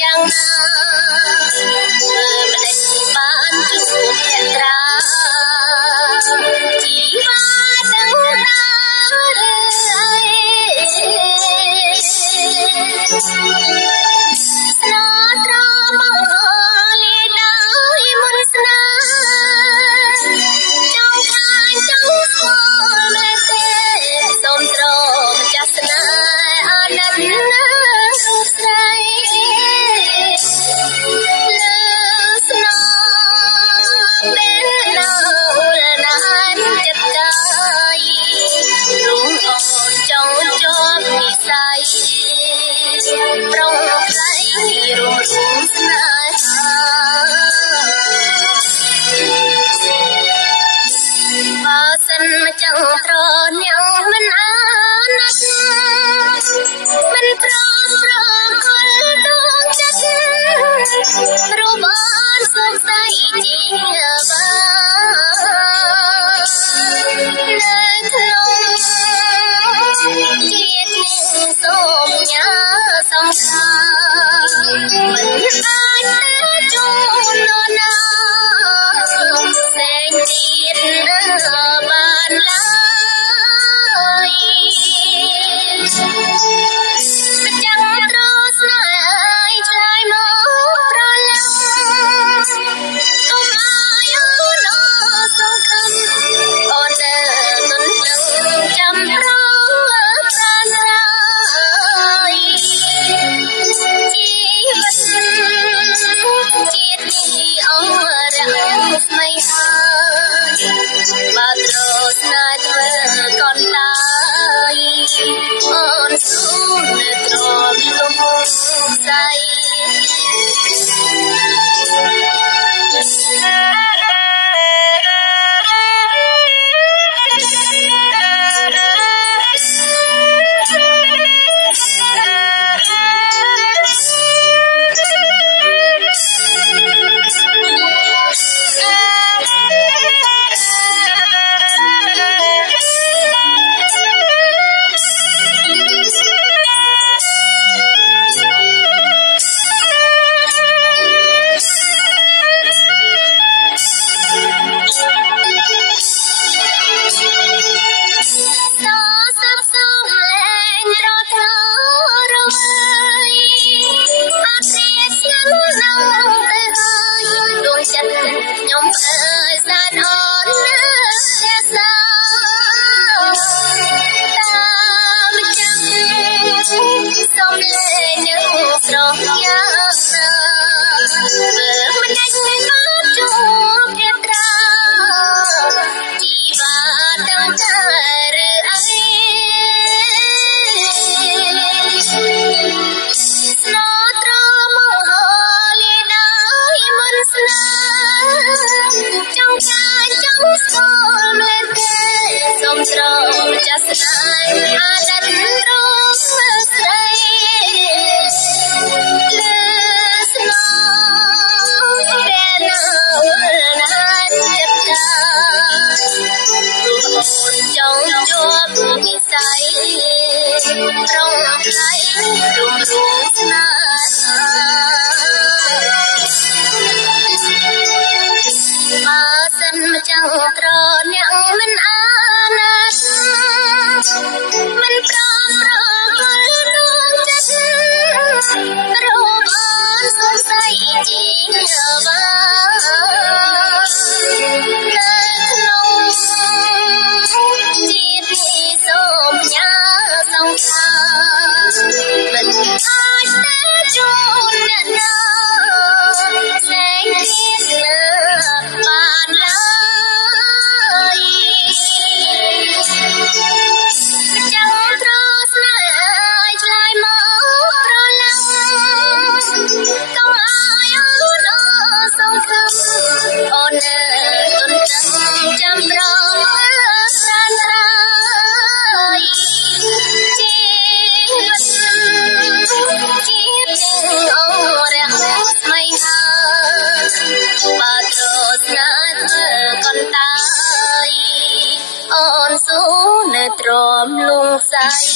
យ៉ាងណាធ្វើម្ដេចបានជួបអ្នកត្រាជីវ៉ាដឹងណាឬអីស្នាត្រមកលាយដោយមុនស្នេហ៍ចង់ខានចង់ស្គាល់មែនទេសូមត្រម្ចាស់ស្នេហ៍អាណិតណារូបស្រីលើស្នងមាននៅណានចិត្តកាយរុំអូនចង់ជាប់និស័យប្រងផ្លៃរុំស្នេហាបើសិនចង់ត្រញាំងមិនអាណិតមិនព្រមប្រគល់ដួងចិត្តរូបអូនសុខស្អីជាបានៅក្នុងជាតិនេះសូមញ៉ាសំខាមិនអាចតែជួននរណាផ្សេងទៀតបានឡើយមិនចាំត្រស្នេហ៍ឲ្យឆ្លើយមកប្រឡងកុំឲ្យអូនសង្ឃឹមអូននៅមិនដឹងចាំរងប្រានរាយជីវិតជាតិនេះអរៈស្មីហើយបើត្រស្នេហ៍ធ្វើកូនតាយអូនសូមនៅទ្រាំលំស្័យខ្ញុំអើយសានអូនណាតែសាតាមចាំសូមលេងនឹងស្រស់យ៉ាងណាមើលមិនដេចបានជួបអ្នកត្រាជីវ៉ាដឹងតែឬអីស្នាត្រមកលាយដោយមុនស្នេហ៍ចង់ការចង់ស្គាល់មែនទេសូមត្រម្ចាស់ស្នេហ៍អាណិតរងស្រីលើស្នងពេលនៅណាចិត្តកាអូនចង់ជាប់និស័យប្រងផ្លៃរុំស្នេហាបើសិនចង់ត្រញាំងមិនអាណិតមិនព្រមប្រគល់ដួងចិត្តរូបអូនសុខស្អីជាបានៅក្នុងជាតិនេះសូមញ៉ាសង្ខាមិនអាចតែជួនអ្នកណាផ្សេងទៀតបានឡើយចាំត្រស្នេហ៍ឲ្យឆ្លើយមកប្រឡងកុំឲ្យអូនសង្ឃឹមអូននៅទន្ទឹងចាំរងប្រានរាយជីវិតជាតិអូរះស្មីហើយបើត្រស្នេហ៍ធ្វើកូនតាយអូនស៊ូនៅទ្រាំលងស្័យ